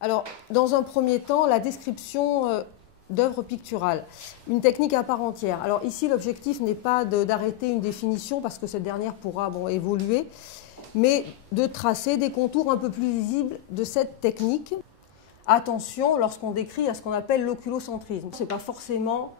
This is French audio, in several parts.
Alors, dans un premier temps, la description d'œuvres picturales, une technique à part entière. Alors ici, l'objectif n'est pas d'arrêter une définition, parce que cette dernière pourra évoluer, mais de tracer des contours un peu plus visibles de cette technique. Attention, lorsqu'on décrit à ce qu'on appelle l'oculocentrisme. Ce n'est pas forcément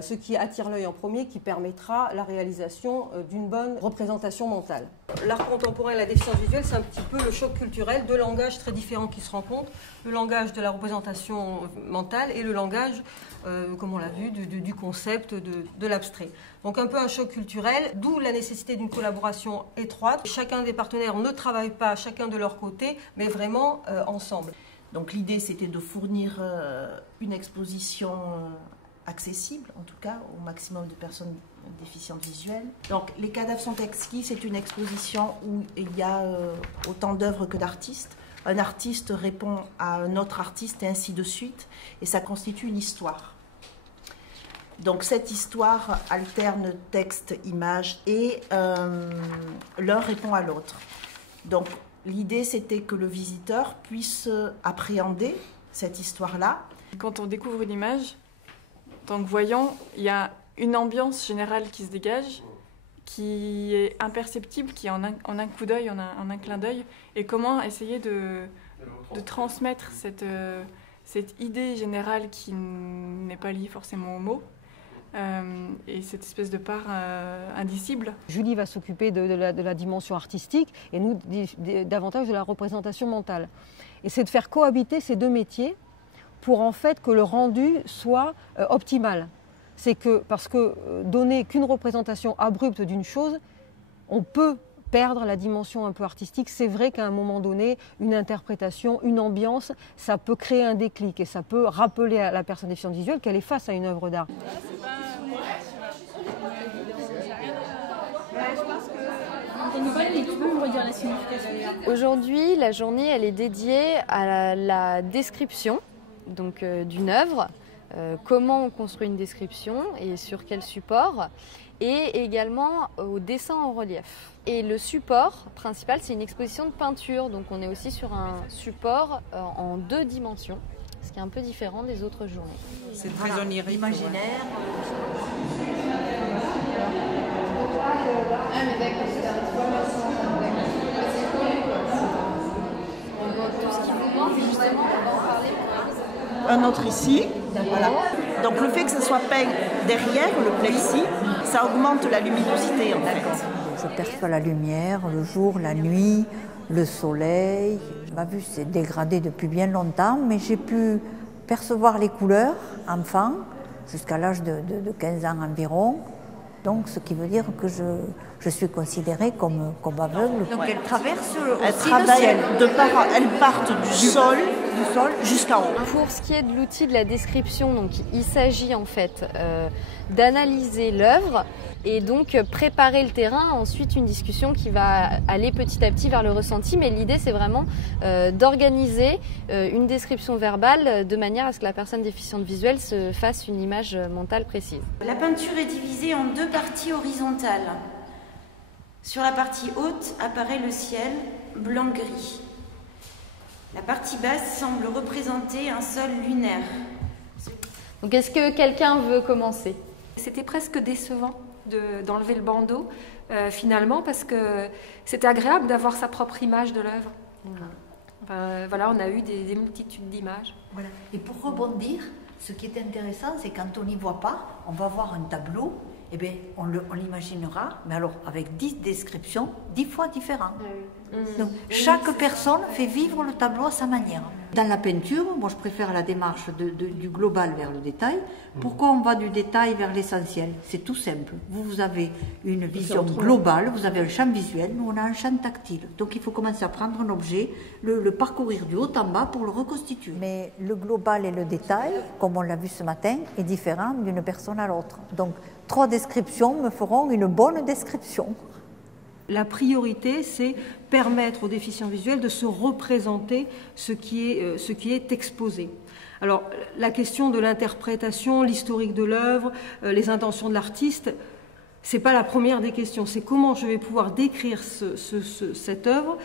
ce qui attire l'œil en premier qui permettra la réalisation d'une bonne représentation mentale. L'art contemporain et la déficience visuelle, c'est un petit peu le choc culturel, deux langages très différents qui se rencontrent, le langage de la représentation mentale et le langage, comme on l'a vu, du concept, de l'abstrait. Donc un peu un choc culturel, d'où la nécessité d'une collaboration étroite. Chacun des partenaires ne travaille pas chacun de leur côté, mais vraiment ensemble. Donc l'idée, c'était de fournir une exposition accessible, en tout cas, au maximum de personnes déficientes visuelles. Donc les cadavres sont exquis, c'est une exposition où il y a autant d'œuvres que d'artistes. Un artiste répond à un autre artiste et ainsi de suite, et ça constitue une histoire. Donc cette histoire alterne texte, image, et l'un répond à l'autre. Donc l'idée, c'était que le visiteur puisse appréhender cette histoire-là. Quand on découvre une image, en tant que voyant, il y a une ambiance générale qui se dégage, qui est imperceptible, qui est en un coup d'œil, en un clin d'œil. Et comment essayer de transmettre cette idée générale qui n'est pas liée forcément aux mots, et cette espèce de part indicible. Julie va s'occuper de la dimension artistique et nous davantage de la représentation mentale. Et c'est de faire cohabiter ces deux métiers pour en fait que le rendu soit optimal. C'est que, parce que donner qu'une représentation abrupte d'une chose, on peut perdre la dimension un peu artistique. C'est vrai qu'à un moment donné, une interprétation, une ambiance, ça peut créer un déclic et ça peut rappeler à la personne déficiente visuelle qu'elle est face à une œuvre d'art. Aujourd'hui, la journée, elle est dédiée à la description donc d'une œuvre, comment on construit une description et sur quel support, et également au dessin en relief. Et le support principal, c'est une exposition de peinture, donc on est aussi sur un support en 2 dimensions, ce qui est un peu différent des autres journées. C'est très onirique. Imaginaire. Tout ce qui vous manque, justement, on va en parler. Un autre ici, voilà. Donc le fait que ça soit peint derrière le plexi, ça augmente la luminosité en fait. Je perçois la lumière, le jour, la nuit, le soleil. Ma vue s'est dégradée depuis bien longtemps, mais j'ai pu percevoir les couleurs, enfant, jusqu'à l'âge de 15 ans environ. Donc, ce qui veut dire que je suis considérée comme aveugle. Donc elle traverse aussi le ciel. Elles partent du sol jusqu'en haut. Pour ce qui est de l'outil de la description, donc, il s'agit en fait d'analyser l'œuvre et donc préparer le terrain, ensuite une discussion qui va aller petit à petit vers le ressenti, mais l'idée c'est vraiment d'organiser une description verbale de manière à ce que la personne déficiente visuelle se fasse une image mentale précise. La peinture est divisée en 2 parties horizontales. Sur la partie haute apparaît le ciel blanc-gris. La partie basse semble représenter un sol lunaire. Donc est-ce que quelqu'un veut commencer ? C'était presque décevant d'enlever le bandeau, finalement, parce que c'était agréable d'avoir sa propre image de l'œuvre. Enfin, voilà, on a eu des multitudes d'images. Voilà. Et pour rebondir, ce qui est intéressant, c'est quand on n'y voit pas, on va voir un tableau, eh bien, on l'imaginera, mais alors avec 10 descriptions, 10 fois différentes. Donc, chaque personne fait vivre le tableau à sa manière. Dans la peinture, moi je préfère la démarche du global vers le détail. Pourquoi on va du détail vers l'essentiel? C'est tout simple. Vous avez une vision globale, vous avez un champ visuel, nous on a un champ tactile. Donc il faut commencer à prendre un objet, le parcourir du haut en bas pour le reconstituer. Mais le global et le détail, comme on l'a vu ce matin, est différent d'une personne à l'autre. Donc 3 descriptions me feront une bonne description. La priorité, c'est permettre aux déficients visuels de se représenter ce qui est exposé. Alors, la question de l'interprétation, l'historique de l'œuvre, les intentions de l'artiste, c'est pas la première des questions. C'est comment je vais pouvoir décrire cette œuvre,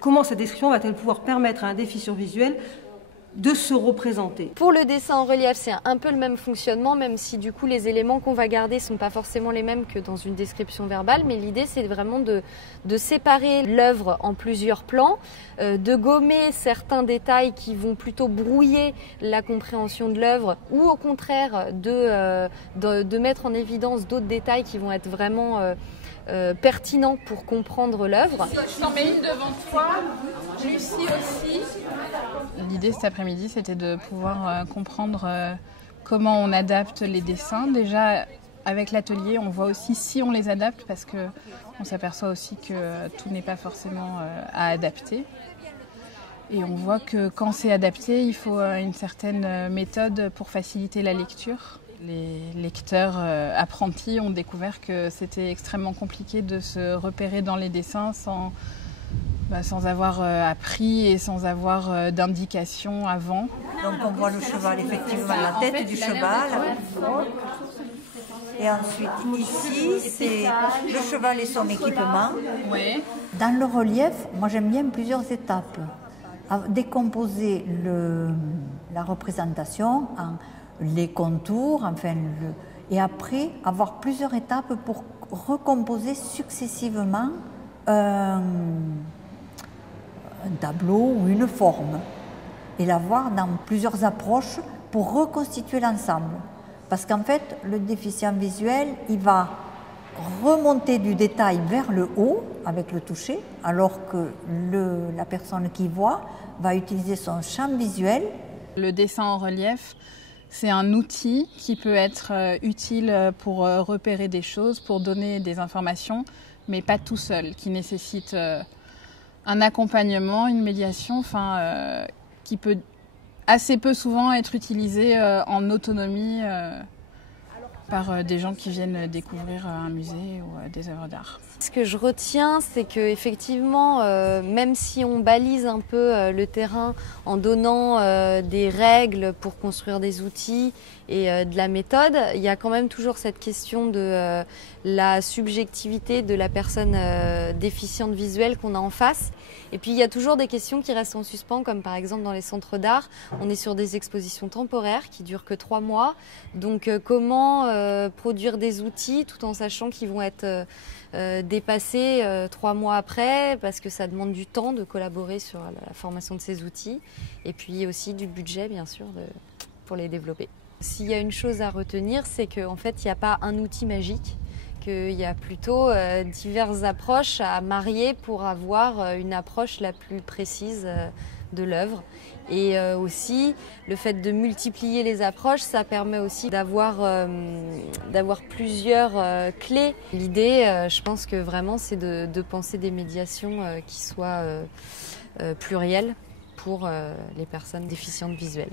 comment cette description va-t-elle pouvoir permettre à un déficient visuel de se représenter. Pour le dessin en relief, c'est un peu le même fonctionnement, même si du coup les éléments qu'on va garder ne sont pas forcément les mêmes que dans une description verbale, mais l'idée c'est vraiment de séparer l'œuvre en plusieurs plans, de gommer certains détails qui vont plutôt brouiller la compréhension de l'œuvre, ou au contraire de mettre en évidence d'autres détails qui vont être vraiment pertinents pour comprendre l'œuvre. Je t'en mets une devant toi, Lucie aussi. L'idée cet après-midi, c'était de pouvoir comprendre comment on adapte les dessins. Déjà, avec l'atelier, on voit aussi si on les adapte, parce qu'on s'aperçoit aussi que tout n'est pas forcément à adapter. Et on voit que quand c'est adapté, il faut une certaine méthode pour faciliter la lecture. Les lecteurs apprentis ont découvert que c'était extrêmement compliqué de se repérer dans les dessins sans avoir appris et sans avoir d'indication avant. Donc on voit le cheval, effectivement, la tête du cheval. Et ensuite, ici, c'est le cheval et son équipement. Oui. Dans le relief, moi j'aime bien plusieurs étapes. Décomposer la représentation en les contours, et après avoir plusieurs étapes pour recomposer successivement un tableau ou une forme, et l'avoir dans plusieurs approches pour reconstituer l'ensemble. Parce qu'en fait, le déficient visuel, il va remonter du détail vers le haut avec le toucher, alors que la personne qui voit va utiliser son champ visuel. Le dessin en relief, c'est un outil qui peut être utile pour repérer des choses, pour donner des informations, mais pas tout seul, qui nécessite un accompagnement, une médiation, qui peut assez peu souvent être utilisé en autonomie par des gens qui viennent découvrir un musée ou des œuvres d'art. Ce que je retiens, c'est qu'effectivement, même si on balise un peu le terrain en donnant des règles pour construire des outils et de la méthode, il y a quand même toujours cette question de la subjectivité de la personne déficiente visuelle qu'on a en face. Et puis il y a toujours des questions qui restent en suspens, comme par exemple dans les centres d'art, on est sur des expositions temporaires qui durent que 3 mois. Donc comment produire des outils tout en sachant qu'ils vont être dépassés 3 mois après, parce que ça demande du temps de collaborer sur la formation de ces outils, et puis aussi du budget bien sûr pour les développer. S'il y a une chose à retenir, c'est qu'en fait il n'y a pas un outil magique, qu'il y a plutôt diverses approches à marier pour avoir une approche la plus précise de l'œuvre. Et aussi, le fait de multiplier les approches, ça permet aussi d'avoir plusieurs clés. L'idée, je pense que vraiment, c'est de penser des médiations qui soient plurielles pour les personnes déficientes visuelles.